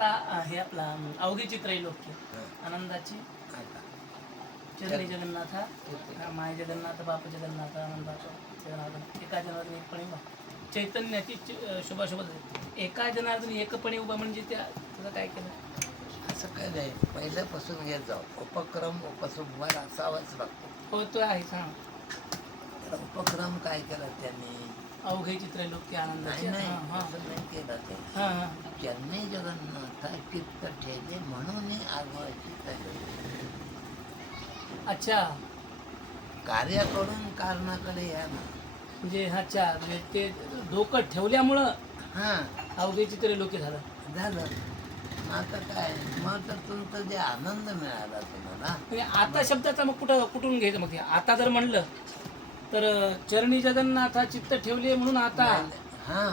आता हे आपला अवघे त्रैलोक्य आनंदाची चरणी जगन्नाथा माय जगन्नाथ बाप जगन्नाथ आनंदाचा जगन्नाथ एका जनार्दनी एकपणे उभा चैतन्याची शुभाशुभ एका जनार्दनी एकपणे उभा म्हणजे त्याचं काय केलं असं काय नाही पहिल्यापासून घेत जाऊ उपक्रम उपसंहार असावाच लागतो हो तो आहे सांग त्याला उपक्रम काय केला त्यांनी अवघे त्रैलोक्य आनंदाची नाही असं नाही केलं ते हां हां चन्नै जगन्नाथ चित्त ठेले म्हणून आगवायची अच्छा कार्याकडून कारणाकडे या ना म्हणजे अच्छा म्हणजे ते डोकं ठेवल्यामुळं हां अवघे त्रैलोक्य झालं झालं मग आता काय मग तर तुमचा जे आनंद मिळाला तुम्हाला म्हणजे आता शब्दाचा मग कुठून घ्यायचं मग ते आता जर म्हणलं तर चरणी जगन्नाथा चित्त ठेवले म्हणून आता हां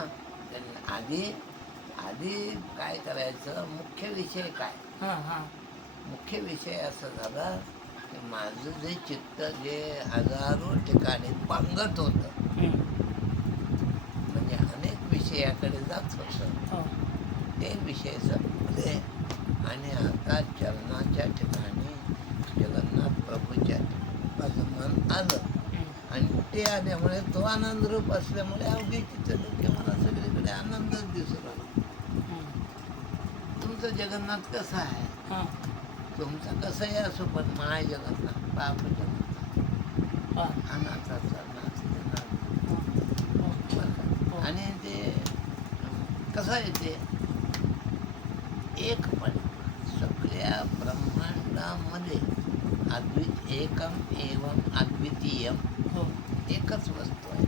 आधी काय करायचं मुख्य विषय काय हां हां मुख्य विषय असं झाला की माझं जे चित्त जे हजारो ठिकाणी पांगत होतं म्हणजे अनेक विषयाकडे जात होतं ते विषय संपले आणि आता चरणाच्या ठिकाणी जगन्नाथ प्रभूच्या माझं मन आलं आणि ते आल्यामुळे तो आनंद रूप असल्यामुळे अवघे चित्रलोक्य मला सगळीकडे आनंदच दिसू लागला तुमचं जगन्नाथ कसं आहे तुमचं कसंही असो पण माय जगन्नाथ बाप जगन्नाथ अनाथाचा नाथ जगन्नाथ आणि ते कसं आहे ते एक पण सगळ्या ब्रह्मांडामध्ये एकम एवम अद्वितीयम एकच वस्तू आहे